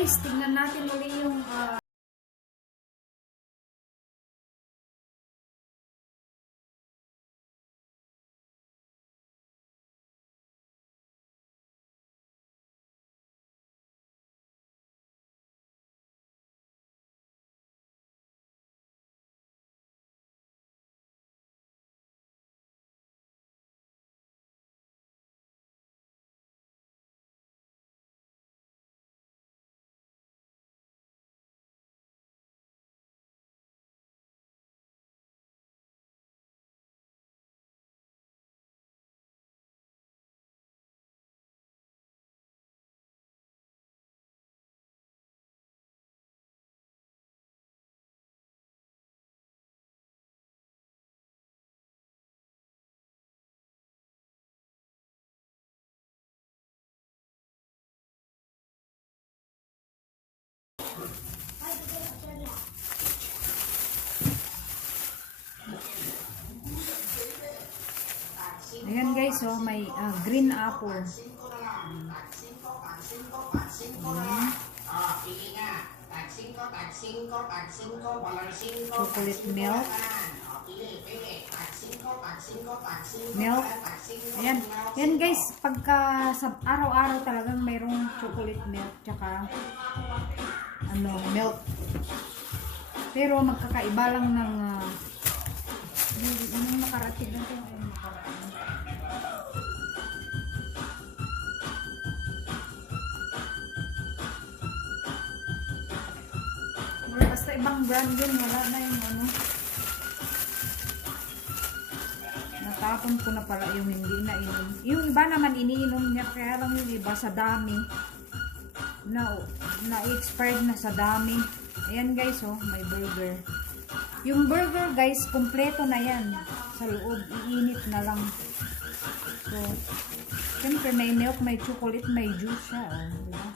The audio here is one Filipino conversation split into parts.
guys, tingnan natin ulit yung ayan guys, oh, may green apple. Chocolate milk. Milk. Ayan. Ayan guys, pagka sa araw-araw talagang mayroong chocolate milk tsaka milk. Pero magkakaiba lang ng yung nakarating lang ito. Basta ibang brand yun, wala na yung natapon ko na pala yung hindi na inom. Yung iba naman iniinom niya, kaya lang yung iba sa dami na-expired na sa dami. Ayan guys, oh, may burger. Yung burger guys, kumpleto na yan sa loob, iinit na lang. So syempre may milk, may chocolate, may juice siya, oh, diba?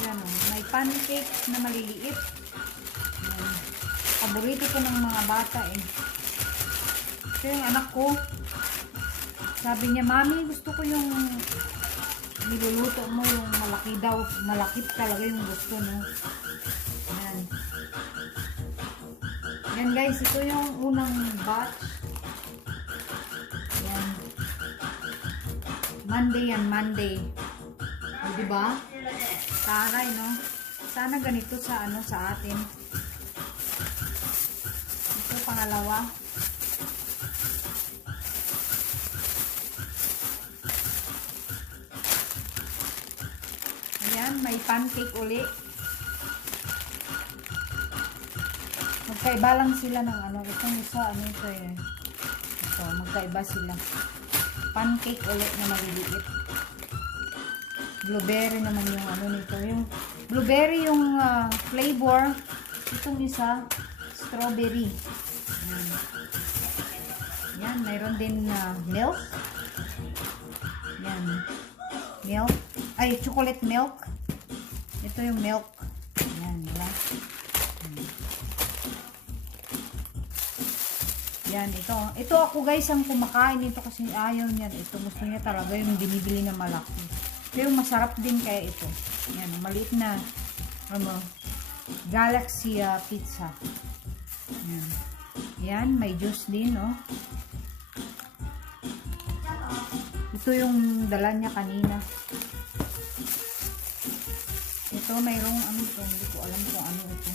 Yan, oh, may pancake na maliliit. Paborito ko ng mga bata eh. So yung anak ko, sabi niya, Mami, gusto ko yung niluluto mo, yung malaki daw, malaki talaga yung gusto, no? Yan. Yan guys, ito yung unang batch. Yan. Monday yan, Monday. O, diba? Taray, no? Sana ganito sa sa atin. Ito pangalawa. Ayan, may pancake uli. Magkaiba lang sila ng itong isa, ito eh. Ito, magkaiba sila. Pancake uli na maliliit. Blueberry naman yung nito. Yung blueberry yung flavor. Itong isa, strawberry. Yan, mayroon din milk. Yan. Milk. Ay, chocolate milk. Ito yung milk. Yan, diba? Yan, ito. Ito ako guys ang kumakain nito kasi ayaw niyan. Ito gusto niya talaga yung binibili na malaki. Pero masarap din kaya ito. Yan, maliit na Galaxy pizza. Yan. Yan, may juice din, no? Ito yung dala niya kanina. Ito, mayroong ito. Hindi ko alam kung ano ito.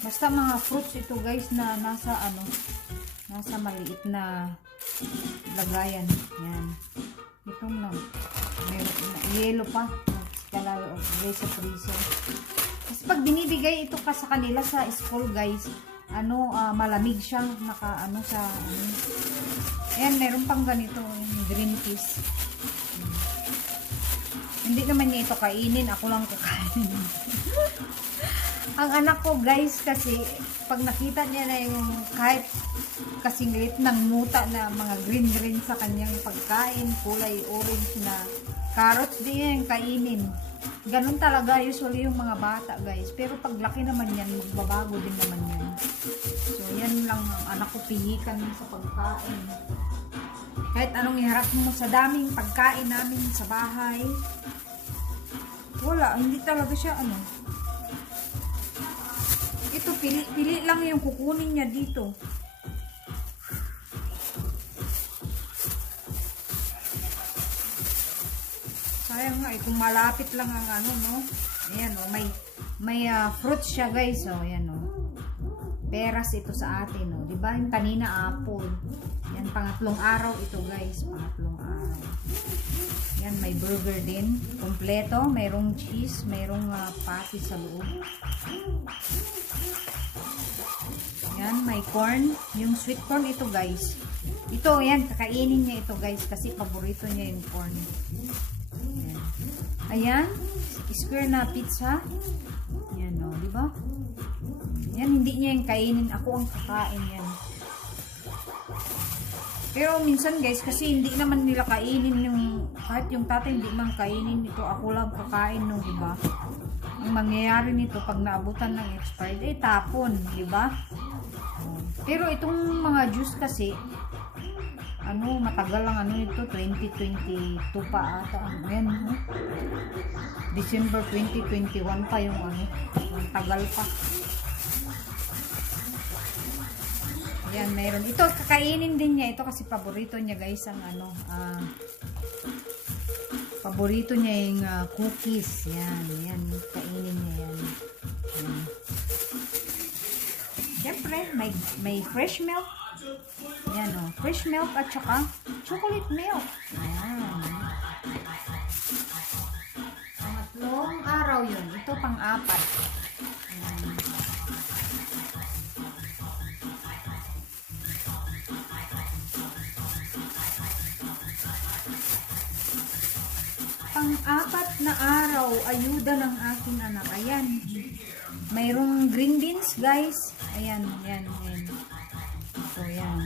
Basta mga fruits ito guys na nasa nasa maliit na lagayan. Yan. Itong lang. Yellow pa. Kalalo guys sa freezer. Kasi pag binibigay ito ka sa kanila sa school guys, malamig siya. Naka sa ayan, meron pang ganito. Yung green peas. Hindi naman niya ito kainin. Ako lang kakainin. Ang anak ko guys kasi pag nakita niya na yung kahit kasing lit ng muta na mga green sa kanyang pagkain, kulay orange na carrots, di yan kainin. Ganun talaga usually yung mga bata guys. Pero pag laki naman yan, magbabago din naman yan. So yan lang ang anak ko pihikan sa pagkain. Kahit anong iharap mo sa daming pagkain namin sa bahay, wala, hindi talaga siya ano. Ito, pili lang yung kukunin niya dito. Sayang nga, kung malapit lang ang ano, no? Ayan, oh, may fruits siya, guys, oh, ayan, oh. Peras ito sa atin, oh. Diba? Yung kanina, apple. Yan, pangatlong araw ito, guys. Pangatlong araw. Yan, may burger din. Kompleto. Mayroong cheese. Mayroong patty sa loob. Yan, may corn. Yung sweet corn ito, guys. Ito, yan, kakainin niya ito, guys. Kasi paborito niya yung corn. Yan. Ayan, square na pizza. Yan, o, diba? Yan, hindi niya yung kainin. Ako ang kakain yan. Pero minsan, guys, kasi hindi naman nila kainin yung, kahit yung tatay hindi man kainin ito, ako lang kakain nung, diba? Ang mangyayari nito, pag naabutan ng expired, eh, tapon, diba? Pero itong mga juice kasi, ano, matagal lang, ano ito, 2022 pa ata. Ayan, no? December 2021 pa yung, ano, ang tagal pa. Yan, mayroon. Ito, kakainin din niya. Ito kasi paborito niya, guys, ang ano, paborito niya yung cookies. Yan, yan. Kainin niya yan. Yan. Siyempre, may fresh milk. Yan, oh. Fresh milk at saka chocolate milk. Ayan. Pangatlong araw yun. Ito, pang-apat. Ayan. Pang-apat na araw, ayuda ng aking anak. Ayan. Mayroong green beans, guys. Ayan, yan, yan. Ito, yan.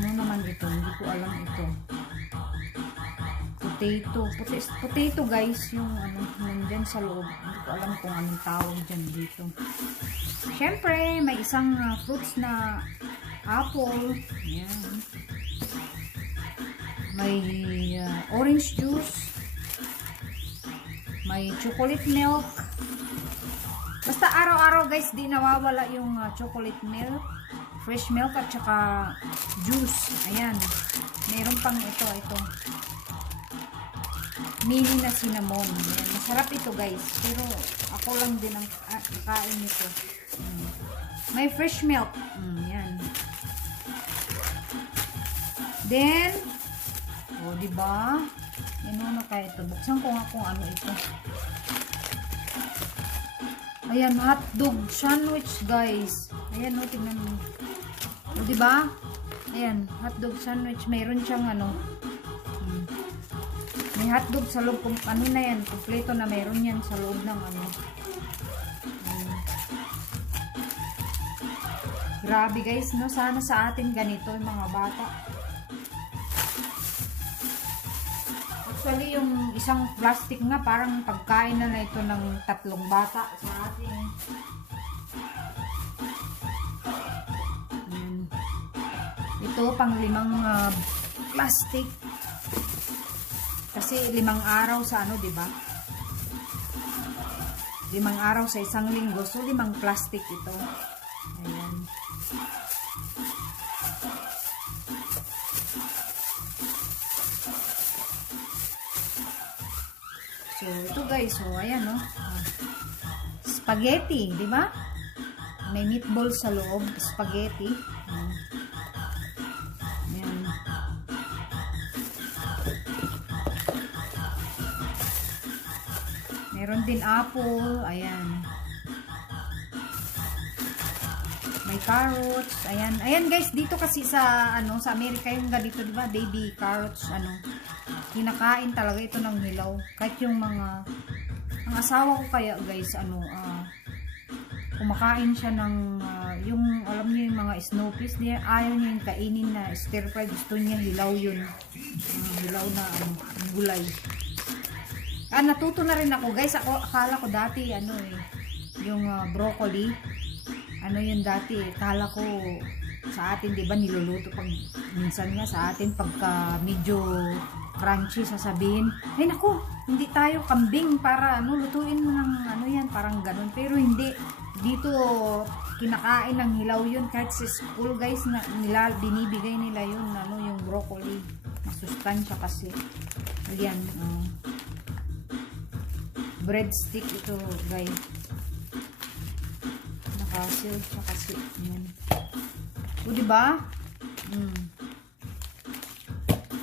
Ano naman ito? Hindi ko alam ito. Potato, guys. Yung ano, nandyan sa loob. Hindi ko alam kung anong tawag dyan dito. Siyempre, may isang fruits na apple. Ayan. May orange juice. May chocolate milk. Basta araw-araw, guys, di nawawala yung chocolate milk, fresh milk at saka juice. Ayan. Mayroon pang ito. Mini na cinnamon. Ayan. Masarap ito, guys. Pero ako lang din ang kakain nito. May fresh milk. Ayan. Then, o, diba? Ano kaya ito? Buksan ko nga kung ano ito. Ayan, hotdog sandwich, guys. Ayan, o, tignan mo. O, diba? Ayan, hotdog sandwich. Mayroon siyang ano. May hotdog sa loob. Ano na yan? Kompleto na mayroon yan sa loob ng ano. Grabe, guys, no? Sana sa atin ganito yung mga bata. Actually, yung isang plastic nga, parang pagkain na ito ng 3 bata sa atin. Ito, pang 5 plastic. Kasi 5 araw sa ano, diba? 5 araw sa isang linggo. So, 5 plastic ito. Ayan. So, ito, guys, so, ayan, no? Spaghetti, di ba? May meatball sa loob, spaghetti. Ayan. Meron din apple, ayan. May carrots, ayan. Ayan, guys, dito kasi sa, ano, sa Amerika yung ganito, di ba? Baby carrots, ano. Kinakain talaga ito ng hilaw. Kahit yung mga, ang asawa ko kaya, guys, ano, kumakain siya ng, yung, alam niyo yung mga snow peas, ayaw niya yung kainin na stir fry. Gusto niya hilaw yun. Hilaw na, ano, gulay. Natuto na rin ako, guys. Akala ko dati, ano yung broccoli, ano yun dati, akala ko sa atin, di ba, niluluto pag minsan nga sa atin pagka medyo crunchy sasabihin, ay naku, hindi tayo kambing para ano, lutuin mo ng ano yan, parang ganun. Pero hindi, dito kinakain ng hilaw yun kahit sa school guys, na binibigay nila yun, ano, yung broccoli, masustansya kasi. Ayan, breadstick ito guys, nakasil siya kasi. Ayan. O diba?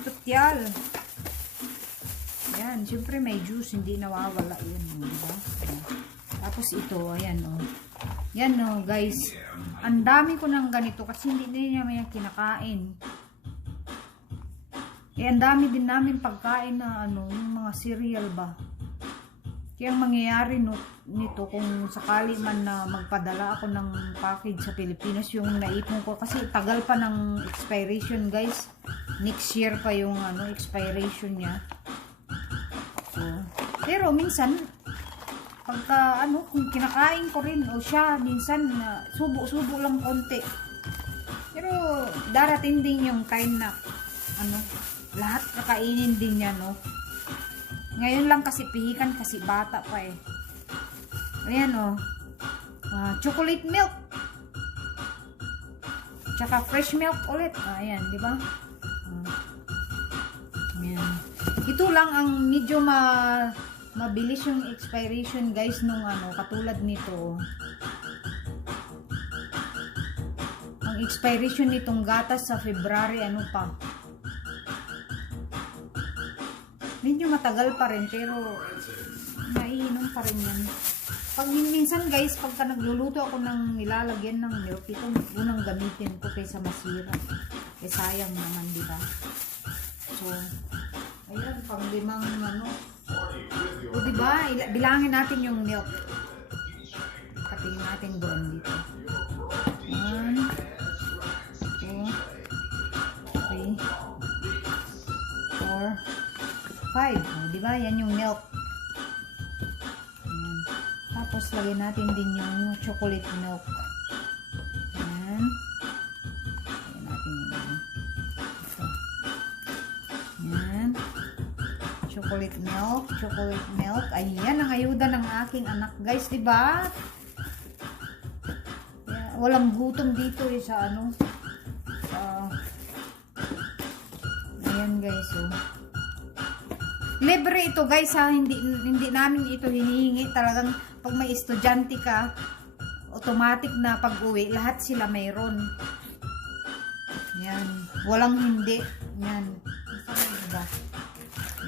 Tutyal. Ayan, syempre may juice, hindi nawawala yun, diba? Tapos ito, ayan yan guys, ang dami ko ng ganito kasi hindi niya may kinakain. Ang dami din namin pagkain na ano, yung mga cereal ba. Kaya ang mangyayari nito kung sakali man na magpadala ako ng package sa Pilipinas, yung naipon ko kasi tagal pa ng expiration guys. Next year pa yung ano, expiration niya. So, pero minsan pagka ano, kung kinakain ko rin o siya, minsan subo-subo lang konti. Pero darating din yung time na ano, lahat kakainin din niya, no. Ngayon lang kasi pihikan kasi bata pa eh. Ayan chocolate milk. Tsaka fresh milk ulit. Ayan, di ba? Ayan. Ito lang ang medyo mabilis yung expiration guys nung ano, katulad nito. Ang expiration nitong gatas sa February ano pa. Medyo matagal pa rin pero naiinom pa rin yan. Pag minsan guys, pagka nagluluto ako ng nilalagyan ng milk, ito unang gamitin ko kaysa masira. Eh sayang naman, di ba? So, ayan, pang limang ano. O diba, bilangin natin yung milk. Katingin natin doon dito. 1, 2, 3, 4, 5. O diba, yan yung milk. Ayan. Tapos lagyan natin din yung chocolate milk. Ayan. Lagyan natin yung ito. Ayan. Chocolate milk. Ayan ang ayuda ng aking anak, guys, 'di ba? Walang gutom dito eh sa ano. Ayan, guys, libre ito, guys, ha. Hindi namin ito hinihingi. Talagang pag may estudyante ka, automatic na pag-uwi, lahat sila mayroon. Yan. Walang hindi. Yan. Diba?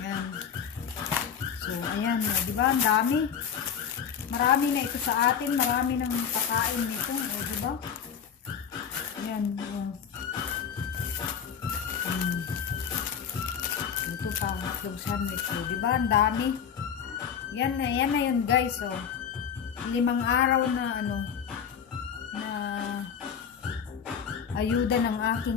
Yan. So, ayan. Diba? Ang dami. Marami na ito sa atin. Marami ng pakain nito. Diba? Ayan. Ito pa. Hotdog sandwich. Diba? Ang dami. Yan na yun, guys. 5 araw na ano, na ayuda ng aking